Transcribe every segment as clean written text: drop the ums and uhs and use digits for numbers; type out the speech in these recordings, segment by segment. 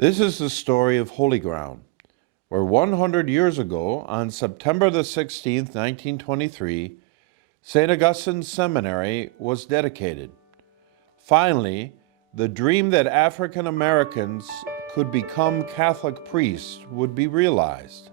This is the story of Holy Ground, where 100 years ago, on September the 16th, 1923, St. Augustine's Seminary was dedicated. Finally, the dream that African Americans could become Catholic priests would be realized.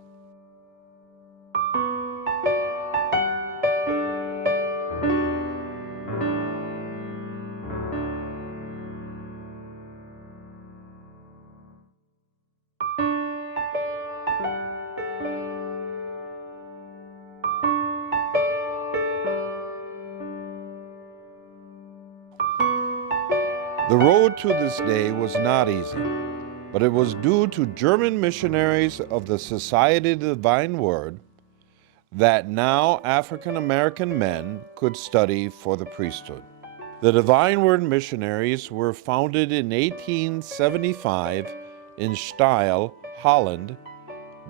The road to this day was not easy, but it was due to German missionaries of the Society of the Divine Word that now African American men could study for the priesthood. The Divine Word missionaries were founded in 1875 in Steyl, Holland,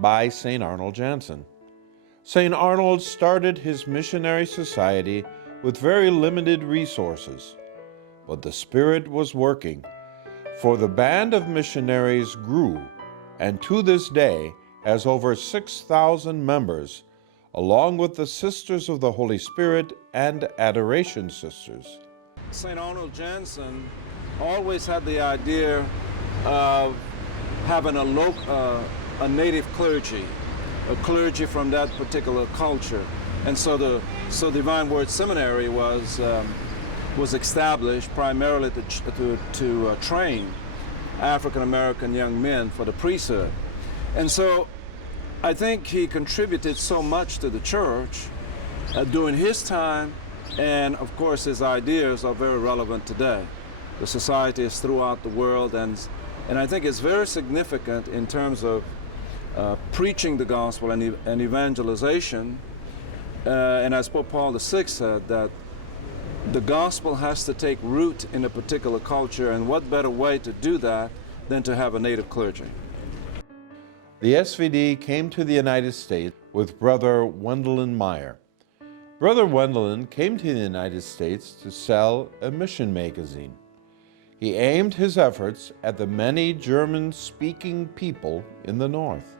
by St. Arnold Jansen. St. Arnold started his missionary society with very limited resources. But the Spirit was working, for the band of missionaries grew, and to this day has over 6,000 members, along with the Sisters of the Holy Spirit and Adoration Sisters. St. Arnold Jansen always had the idea of having a native clergy, a clergy from that particular culture. And so Divine Word Seminary was established primarily to train African American young men for the priesthood. And so I think he contributed so much to the church during his time, and of course his ideas are very relevant today. The society is throughout the world, and I think it's very significant in terms of preaching the gospel and evangelization. And as Pope Paul VI said, that the gospel has to take root in a particular culture, and what better way to do that than to have a native clergy? The SVD came to the United States with Brother Wendelin Meyer. Brother Wendelin came to the United States to sell a mission magazine. He aimed his efforts at the many German-speaking people in the North.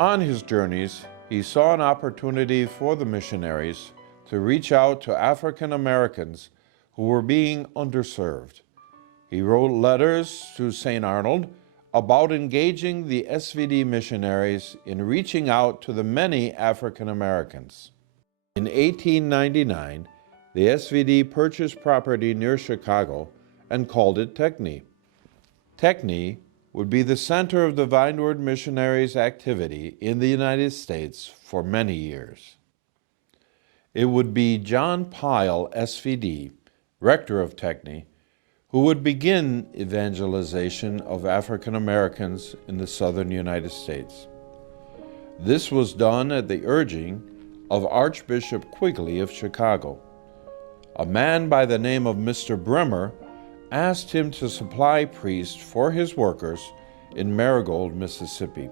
On his journeys, he saw an opportunity for the missionaries to reach out to African Americans who were being underserved. He wrote letters to St. Arnold about engaging the SVD missionaries in reaching out to the many African Americans. In 1899, the SVD purchased property near Chicago and called it Techny. Techny would be the center of Divine Word missionaries' activity in the United States for many years. It would be John Pyle, SVD, rector of Techny, who would begin evangelization of African Americans in the southern United States. This was done at the urging of Archbishop Quigley of Chicago. A man by the name of Mr. Bremer asked him to supply priests for his workers in Marigold, Mississippi.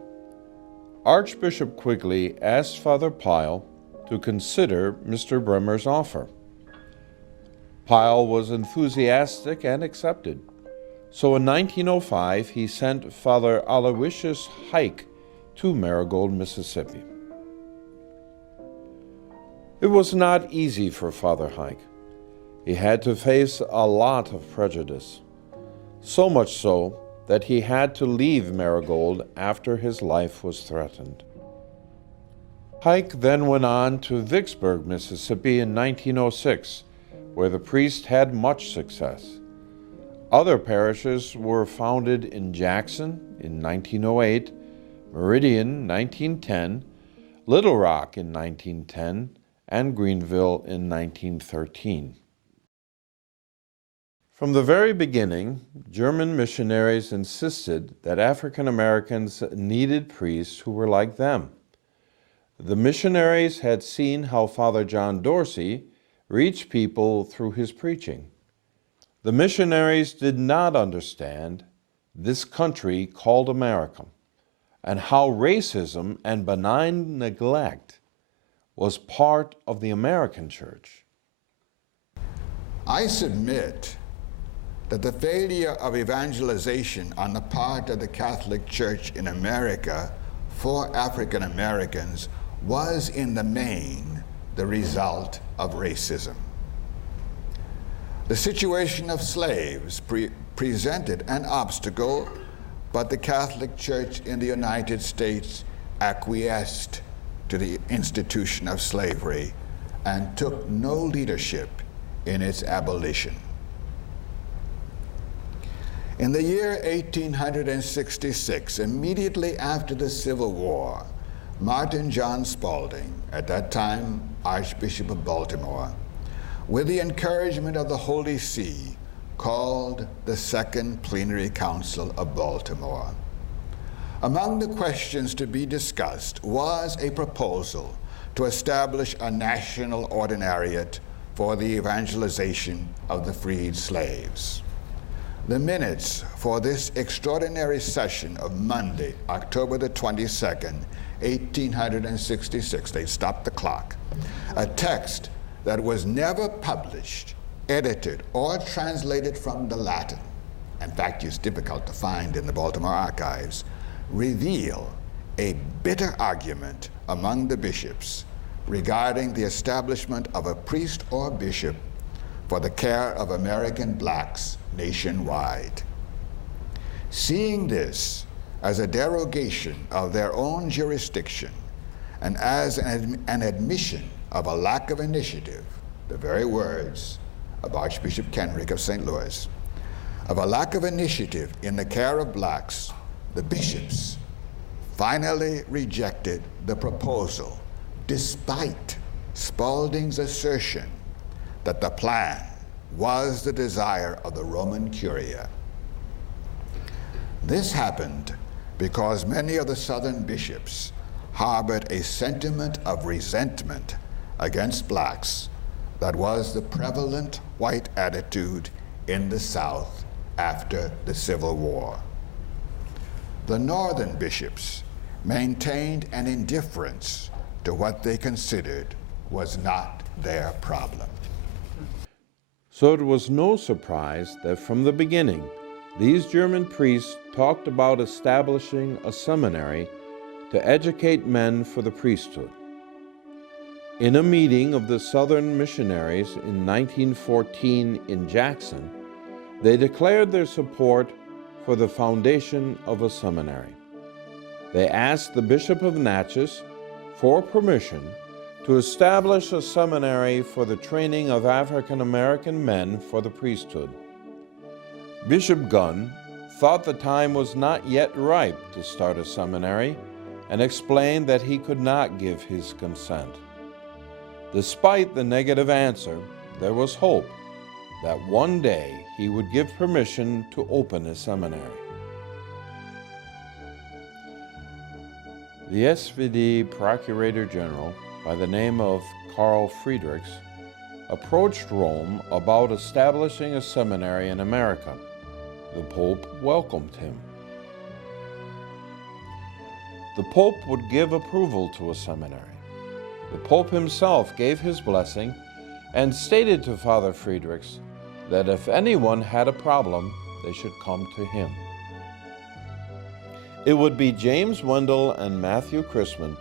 Archbishop Quigley asked Father Pyle to consider Mr. Bremer's offer. Pyle was enthusiastic and accepted. So in 1905, he sent Father Aloysius Hike to Marigold, Mississippi. It was not easy for Father Hike. He had to face a lot of prejudice, so much so that he had to leave Marigold after his life was threatened. Hike then went on to Vicksburg, Mississippi in 1906, where the priest had much success. Other parishes were founded in Jackson in 1908, Meridian 1910, Little Rock in 1910, and Greenville in 1913. From the very beginning, German missionaries insisted that African Americans needed priests who were like them. The missionaries had seen how Father John Dorsey reached people through his preaching. The missionaries did not understand this country called America and how racism and benign neglect was part of the American church. I submit that the failure of evangelization on the part of the Catholic Church in America for African Americans was in the main the result of racism. The situation of slaves presented an obstacle, but the Catholic Church in the United States acquiesced to the institution of slavery and took no leadership in its abolition. In the year 1866, immediately after the Civil War, Martin John Spalding, at that time Archbishop of Baltimore, with the encouragement of the Holy See, called the Second Plenary Council of Baltimore. Among the questions to be discussed was a proposal to establish a national ordinariate for the evangelization of the freed slaves. The minutes for this extraordinary session of Monday, October the 22nd, 1866, they stopped the clock, a text that was never published, edited, or translated from the Latin, in fact it's difficult to find in the Baltimore archives, reveal a bitter argument among the bishops regarding the establishment of a priest or bishop for the care of American blacks nationwide. Seeing this as a derogation of their own jurisdiction and as an admission of a lack of initiative, the very words of Archbishop Kenrick of St. Louis, of a lack of initiative in the care of blacks, the bishops finally rejected the proposal, despite Spalding's assertion that the plan was the desire of the Roman Curia. This happened because many of the Southern bishops harbored a sentiment of resentment against blacks that was the prevalent white attitude in the South after the Civil War. The Northern bishops maintained an indifference to what they considered was not their problem. So it was no surprise that from the beginning, these German priests talked about establishing a seminary to educate men for the priesthood. In a meeting of the Southern missionaries in 1914 in Jackson, they declared their support for the foundation of a seminary. They asked the Bishop of Natchez for permission to establish a seminary for the training of African American men for the priesthood. Bishop Gunn thought the time was not yet ripe to start a seminary and explained that he could not give his consent. Despite the negative answer, there was hope that one day he would give permission to open a seminary. The SVD Procurator General, by the name of Karl Friedrichs, approached Rome about establishing a seminary in America. The Pope welcomed him. The Pope would give approval to a seminary. The Pope himself gave his blessing and stated to Father Friedrichs that if anyone had a problem, they should come to him. It would be James Wendell and Matthew Chrisman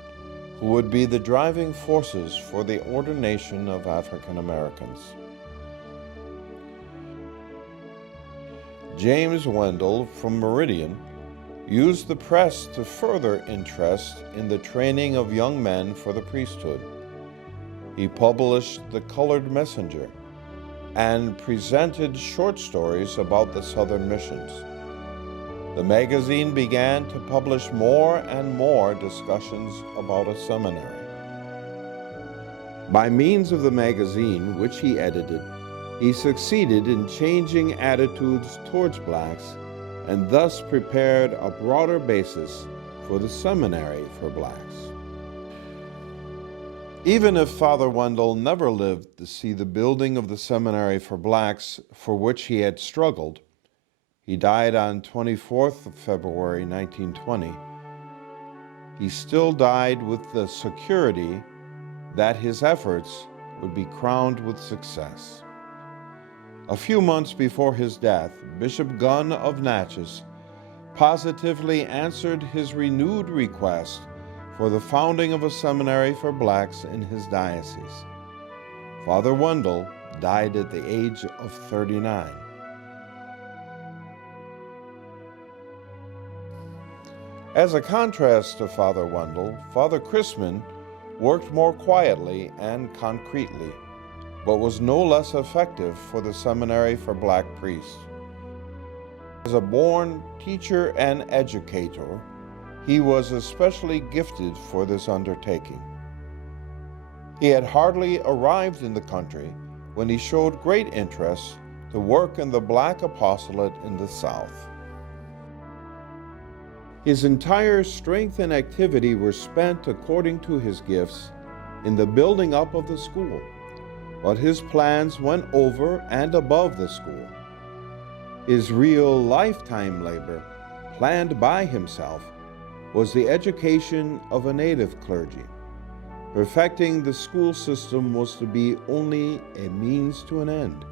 who would be the driving forces for the ordination of African Americans. James Wendell from Meridian used the press to further interest in the training of young men for the priesthood. He published The Colored Messenger and presented short stories about the Southern missions. The magazine began to publish more and more discussions about a seminary. By means of the magazine, which he edited, he succeeded in changing attitudes towards blacks and thus prepared a broader basis for the seminary for blacks. Even if Father Wendell never lived to see the building of the seminary for blacks for which he had struggled, he died on 24th of February 1920, he still died with the security that his efforts would be crowned with success. A few months before his death, Bishop Gunn of Natchez positively answered his renewed request for the founding of a seminary for blacks in his diocese. Father Wendell died at the age of 39. As a contrast to Father Wendell, Father Chrisman worked more quietly and concretely, but was no less effective for the seminary for black priests. As a born teacher and educator, he was especially gifted for this undertaking. He had hardly arrived in the country when he showed great interest to work in the black apostolate in the South. His entire strength and activity were spent according to his gifts in the building up of the school, but his plans went over and above the school. His real lifetime labor, planned by himself, was the education of a native clergy. Perfecting the school system was to be only a means to an end.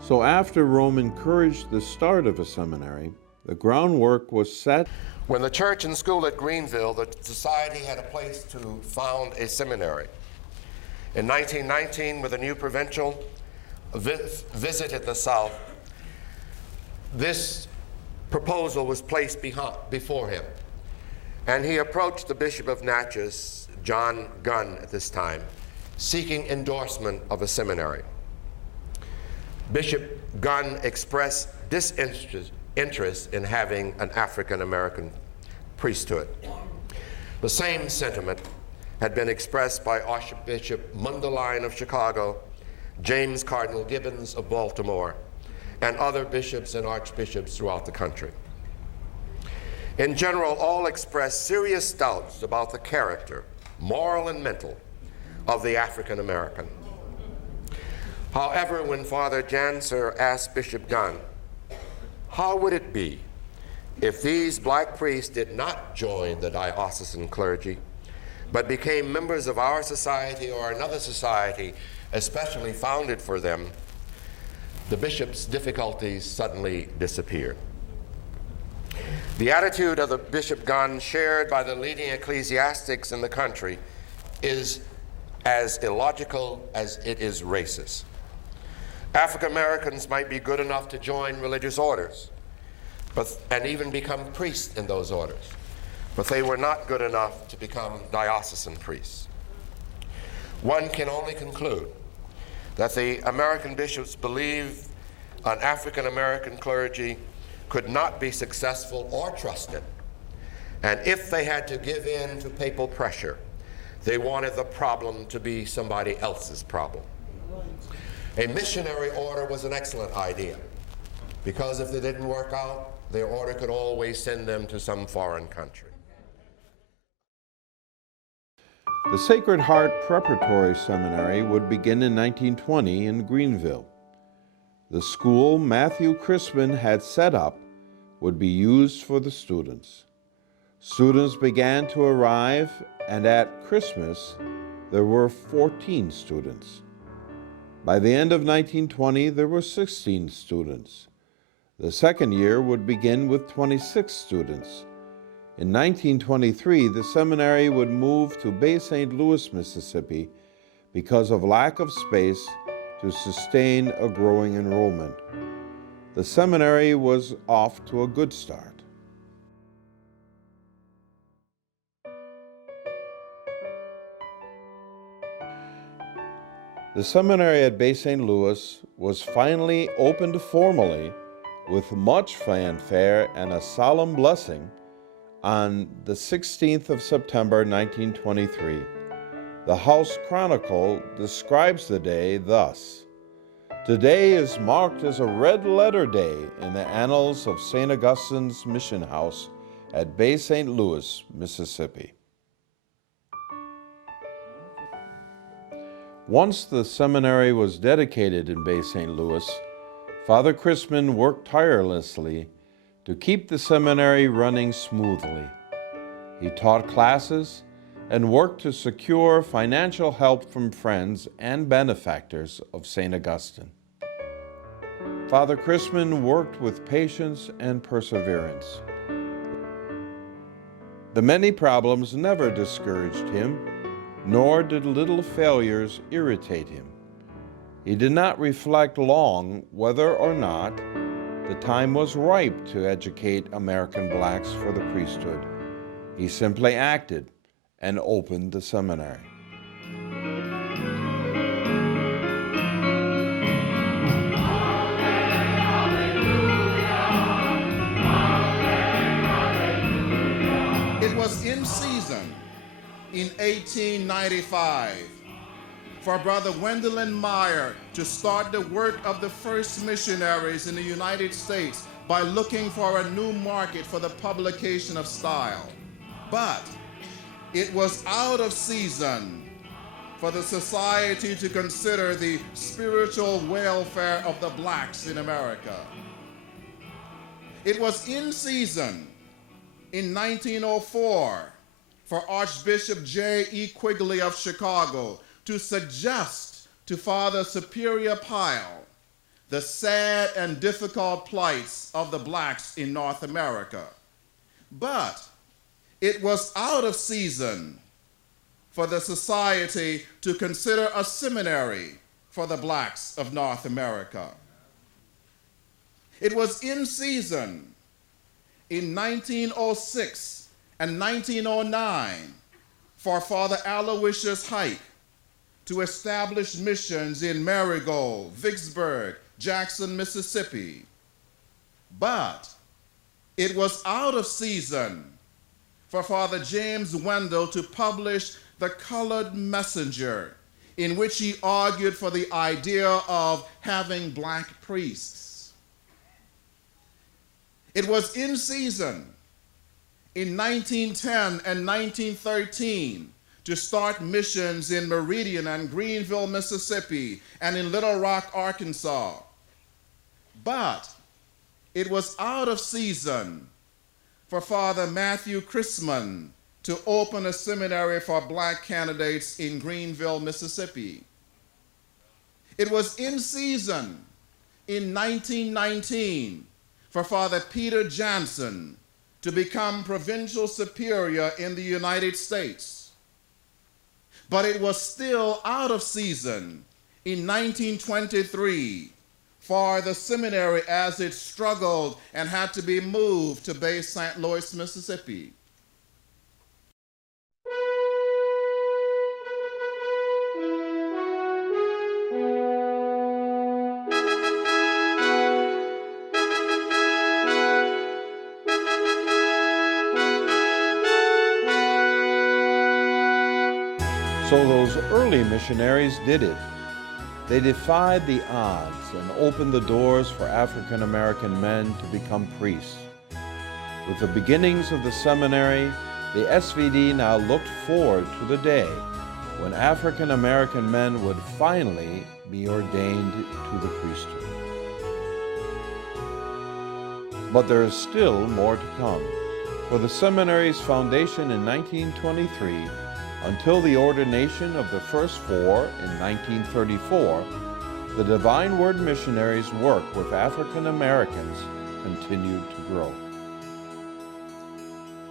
So after Rome encouraged the start of a seminary, the groundwork was set. When the church and school at Greenville, the society had a place to found a seminary. In 1919, with a new provincial visited the South, this proposal was placed before him. And he approached the Bishop of Natchez, John Gunn at this time, seeking endorsement of a seminary. Bishop Gunn expressed disinterest in having an African-American priesthood. The same sentiment had been expressed by Archbishop Mundelein of Chicago, James Cardinal Gibbons of Baltimore, and other bishops and archbishops throughout the country. In general, all expressed serious doubts about the character, moral and mental, of the African American. However, when Father Janser asked Bishop Gunn, how would it be if these black priests did not join the diocesan clergy, but became members of our society or another society especially founded for them, the bishop's difficulties suddenly disappeared. The attitude of the Bishop Gunn, shared by the leading ecclesiastics in the country, is as illogical as it is racist. African Americans might be good enough to join religious orders, and even become priests in those orders, but they were not good enough to become diocesan priests. One can only conclude that the American bishops believed an African American clergy could not be successful or trusted, and if they had to give in to papal pressure, they wanted the problem to be somebody else's problem. A missionary order was an excellent idea, because if they didn't work out, their order could always send them to some foreign country. The Sacred Heart Preparatory Seminary would begin in 1920 in Greenville. The school Matthew Chrisman had set up would be used for the students. Students began to arrive, and at Christmas, there were 14 students. By the end of 1920, there were 16 students. The second year would begin with 26 students. In 1923, the seminary would move to Bay St. Louis, Mississippi, because of lack of space to sustain a growing enrollment. The seminary was off to a good start. The seminary at Bay St. Louis was finally opened formally with much fanfare and a solemn blessing on the 16th of September 1923. The House Chronicle describes the day thus: "Today is marked as a red-letter day in the annals of St. Augustine's Mission House at Bay St. Louis, Mississippi." Once the seminary was dedicated in Bay St. Louis, Father Chrisman worked tirelessly to keep the seminary running smoothly. He taught classes and worked to secure financial help from friends and benefactors of St. Augustine. Father Christman worked with patience and perseverance. The many problems never discouraged him, nor did little failures irritate him. He did not reflect long whether or not the time was ripe to educate American blacks for the priesthood. He simply acted and opened the seminary. It was in season in 1895 for Brother Gwendolyn Meyer to start the work of the first missionaries in the United States by looking for a new market for the publication of style. But it was out of season for the society to consider the spiritual welfare of the blacks in America. It was in season in 1904 for Archbishop J.E. Quigley of Chicago to suggest to Father Superior Pyle the sad and difficult plights of the blacks in North America. But it was out of season for the society to consider a seminary for the blacks of North America. It was in season in 1906 and 1909 for Father Aloysius Hike to establish missions in Marigold, Vicksburg, Jackson, Mississippi. But it was out of season for Father James Wendell to publish The Colored Messenger, in which he argued for the idea of having black priests. It was in season in 1910 and 1913 to start missions in Meridian and Greenville, Mississippi, and in Little Rock, Arkansas. But it was out of season for Father Matthew Chrisman to open a seminary for black candidates in Greenville, Mississippi. It was in season in 1919 for Father Peter Johnson to become provincial superior in the United States. But it was still out of season in 1923 for the seminary as it struggled and had to be moved to Bay St. Louis, Mississippi. So those early missionaries did it. They defied the odds and opened the doors for African American men to become priests. With the beginnings of the seminary, the SVD now looked forward to the day when African American men would finally be ordained to the priesthood. But there is still more to come. For the seminary's foundation in 1923 until the ordination of the first four in 1934, the Divine Word missionaries' work with African Americans continued to grow.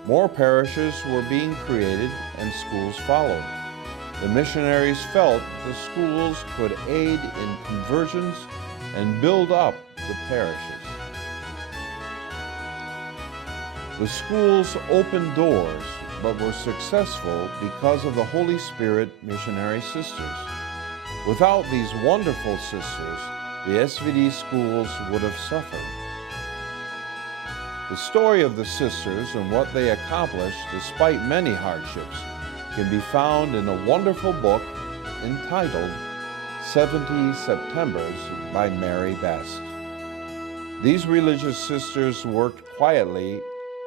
More parishes were being created and schools followed. The missionaries felt the schools could aid in conversions and build up the parishes. The schools opened doors but were successful because of the Holy Spirit missionary sisters. Without these wonderful sisters, the SVD schools would have suffered. The story of the sisters and what they accomplished despite many hardships can be found in a wonderful book entitled 70 Septembers by Mary Best. These religious sisters worked quietly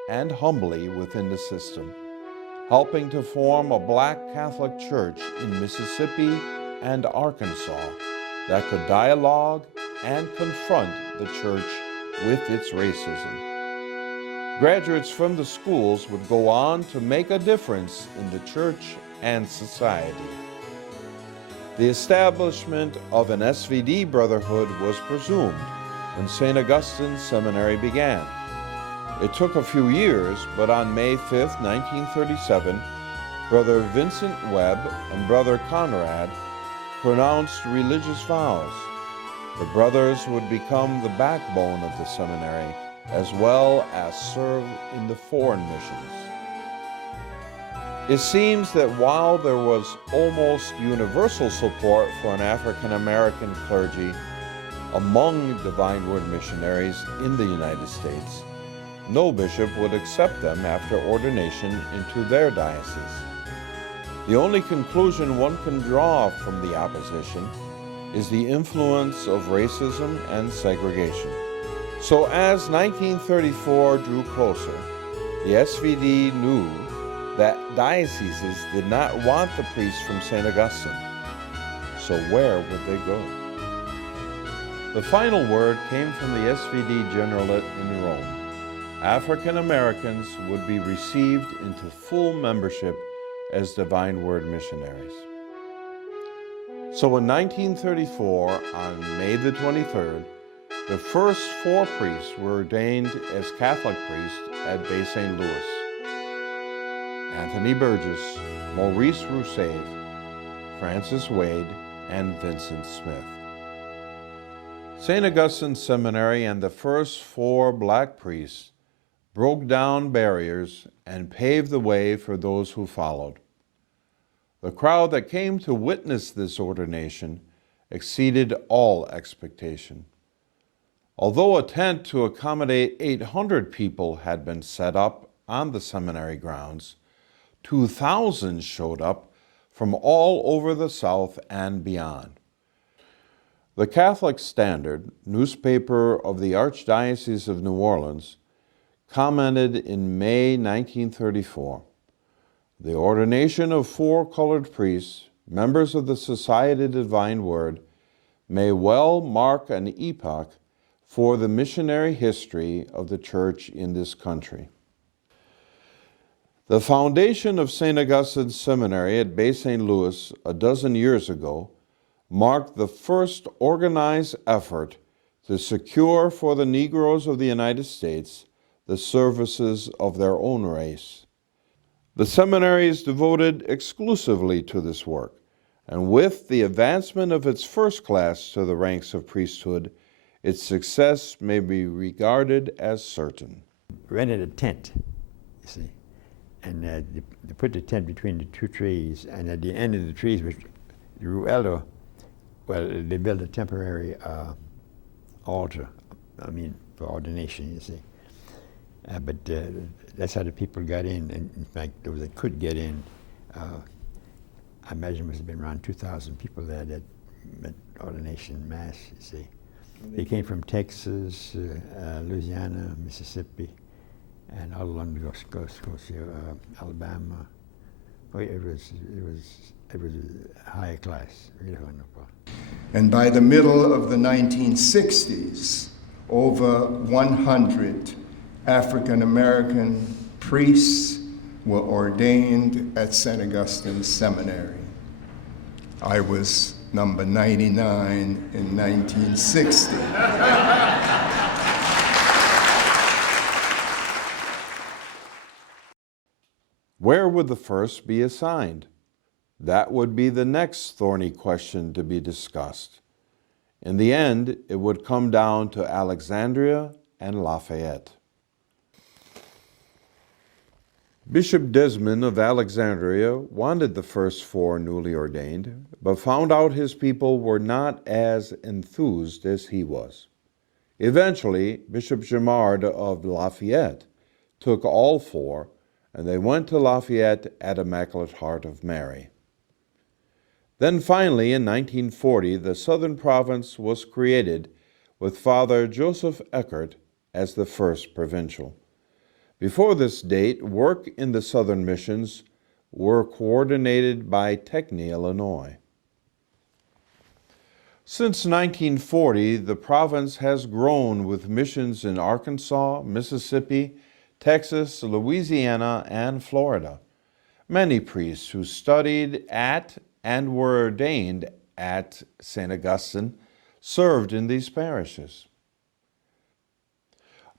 and humbly within the system, helping to form a black Catholic church in Mississippi and Arkansas that could dialogue and confront the church with its racism. Graduates from the schools would go on to make a difference in the church and society. The establishment of an SVD brotherhood was presumed when St. Augustine's Seminary began. It took a few years, but on May 5, 1937, Brother Vincent Webb and Brother Conrad pronounced religious vows. The brothers would become the backbone of the seminary, as well as serve in the foreign missions. It seems that while there was almost universal support for an African American clergy among Divine Word missionaries in the United States, no bishop would accept them after ordination into their diocese. The only conclusion one can draw from the opposition is the influence of racism and segregation. So as 1934 drew closer, the SVD knew that dioceses did not want the priests from St. Augustine. So where would they go? The final word came from the SVD Generalate in Rome. African Americans would be received into full membership as Divine Word missionaries. So in 1934, on May the 23rd, the first 4 priests were ordained as Catholic priests at Bay St. Louis. Anthony Burgess, Maurice Rousseff, Francis Wade, and Vincent Smith. St. Augustine's Seminary and the first 4 black priests broke down barriers and paved the way for those who followed. The crowd that came to witness this ordination exceeded all expectation. Although a tent to accommodate 800 people had been set up on the seminary grounds, 2,000 showed up from all over the South and beyond. The Catholic Standard, newspaper of the Archdiocese of New Orleans, commented in May 1934, "The ordination of 4 colored priests, members of the Society of Divine Word, may well mark an epoch for the missionary history of the Church in this country." The foundation of St. Augustine's Seminary at Bay St. Louis a dozen years ago marked the first organized effort to secure for the Negroes of the United States the services of their own race. The seminary is devoted exclusively to this work, and with the advancement of its first class to the ranks of priesthood, its success may be regarded as certain. Rented a tent, you see, and they put the tent between the 2 trees, and at the end of the trees was the Ruello. Well, they built a temporary altar, for ordination, you see. But that's how the people got in, and in fact, those that could get in, I imagine must have been around 2,000 people there that ordination mass, you see. They came from Texas, Louisiana, Mississippi, and all along the coast here, Alabama. Oh, it was a high class, really wonderful. And by the middle of the 1960s, over 100 African American priests were ordained at St. Augustine's Seminary. I was number 99 in 1960. Where would the first be assigned? That would be the next thorny question to be discussed. In the end, it would come down to Alexandria and Lafayette. Bishop Desmond of Alexandria wanted the first 4 newly ordained, but found out his people were not as enthused as he was. Eventually, Bishop Girard of Lafayette took all 4, and they went to Lafayette at Immaculate Heart of Mary. Then finally, in 1940, the Southern Province was created with Father Joseph Eckert as the first provincial. Before this date, work in the Southern missions were coordinated by Techny, Illinois. Since 1940, the province has grown with missions in Arkansas, Mississippi, Texas, Louisiana, and Florida. Many priests who studied at and were ordained at St. Augustine served in these parishes.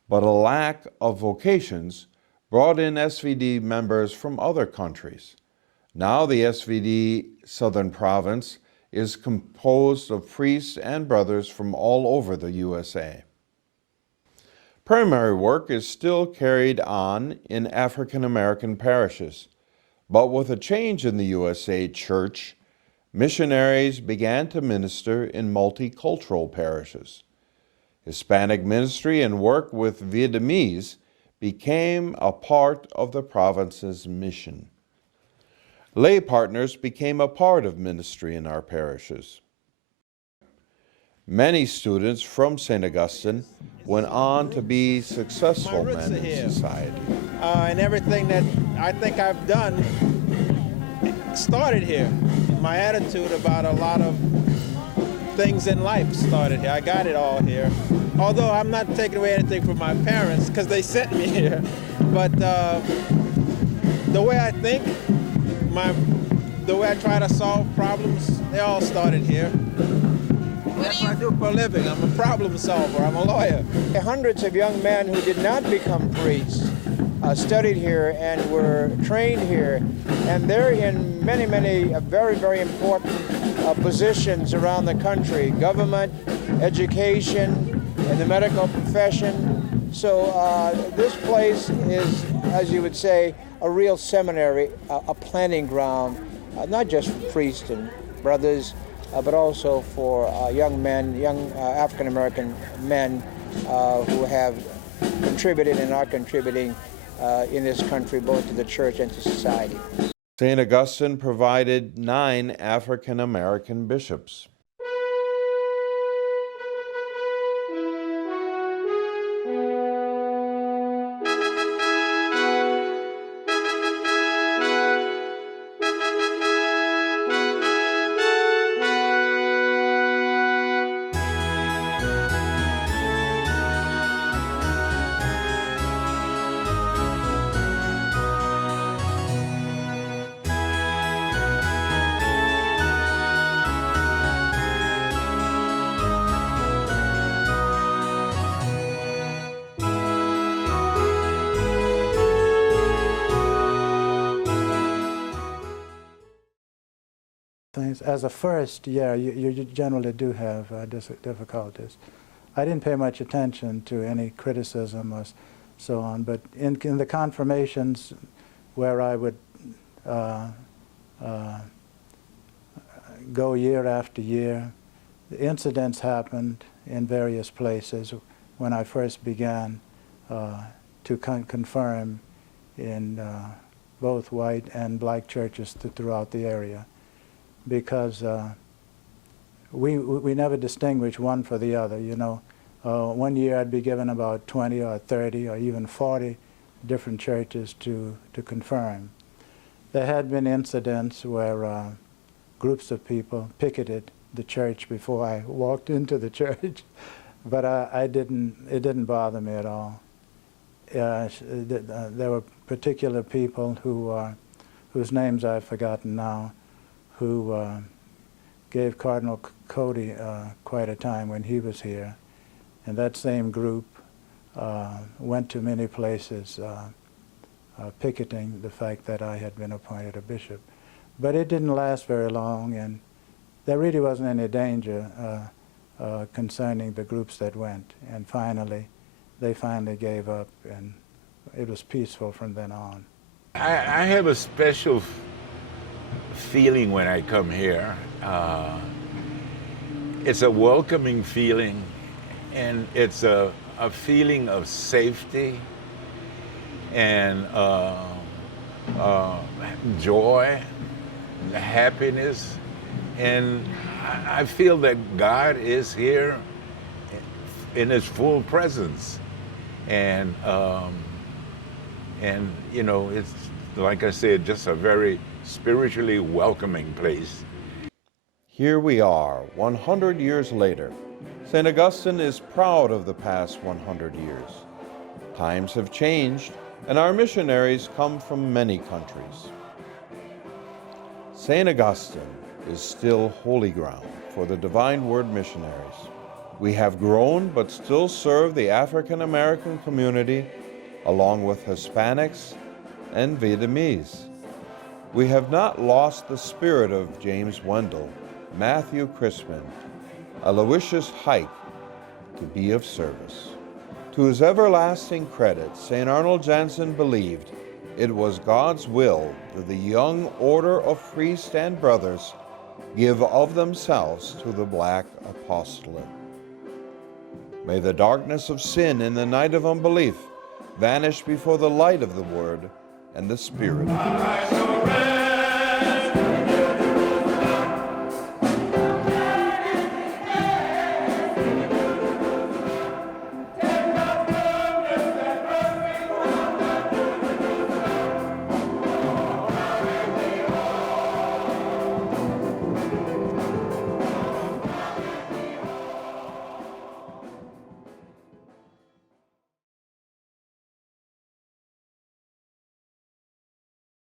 But a lack of vocations brought in SVD members from other countries. Now the SVD Southern Province is composed of priests and brothers from all over the USA. Primary work is still carried on in African American parishes, but with a change in the USA Church, missionaries began to minister in multicultural parishes. Hispanic ministry and work with Vietnamese became a part of the province's mission. Lay partners became a part of ministry in our parishes. Many students from St. Augustine went on to be successful men in society. And everything that I think I've done started here. My attitude about a lot of things in life started here. I got it all here. Although I'm not taking away anything from my parents because they sent me here. But the way I think, the way I try to solve problems, they all started here. That's what I do for a living. I'm a problem solver. I'm a lawyer. Hundreds of young men who did not become priests studied here and were trained here, and they're in many very, very important positions around the country, government, education, and the medical profession. So this place is, as you would say, a real seminary, a planting ground, not just for priests and brothers, but also for young men, young African-American men who have contributed and are contributing in this country, both to the church and to society. St. Augustine provided 9 African-American bishops. As a first year, you generally do have difficulties. I didn't pay much attention to any criticism or so on, but in the confirmations where I would go year after year, the incidents happened in various places when I first began to confirm in both white and black churches throughout the area, because we never distinguish one for the other. You know, one year I'd be given about 20 or 30 or even 40 different churches to confirm. There had been incidents where groups of people picketed the church before I walked into the church, but it didn't bother me at all. There were particular people whose names I've forgotten now, who gave Cardinal Cody quite a time when he was here. And that same group went to many places picketing the fact that I had been appointed a bishop. But it didn't last very long, and there really wasn't any danger concerning the groups that went. And finally, they finally gave up, and it was peaceful from then on. I have a special feeling when I come here. It's a welcoming feeling, and it's a feeling of safety and joy, happiness, and I feel that God is here in His full presence, and you know, it's, like I said, just a very spiritually welcoming place. Here we are, 100 years later. St. Augustine is proud of the past 100 years. Times have changed, and our missionaries come from many countries. St. Augustine is still holy ground for the Divine Word missionaries. We have grown but still serve the African American community along with Hispanics and Vietnamese. We have not lost the spirit of James Wendell, Matthew Crispin, Aloysius Hike, to be of service. To his everlasting credit, St. Arnold Jansen believed it was God's will that the young order of priests and brothers give of themselves to the Black apostolate. May the darkness of sin in the night of unbelief vanish before the light of the Word and the Spirit.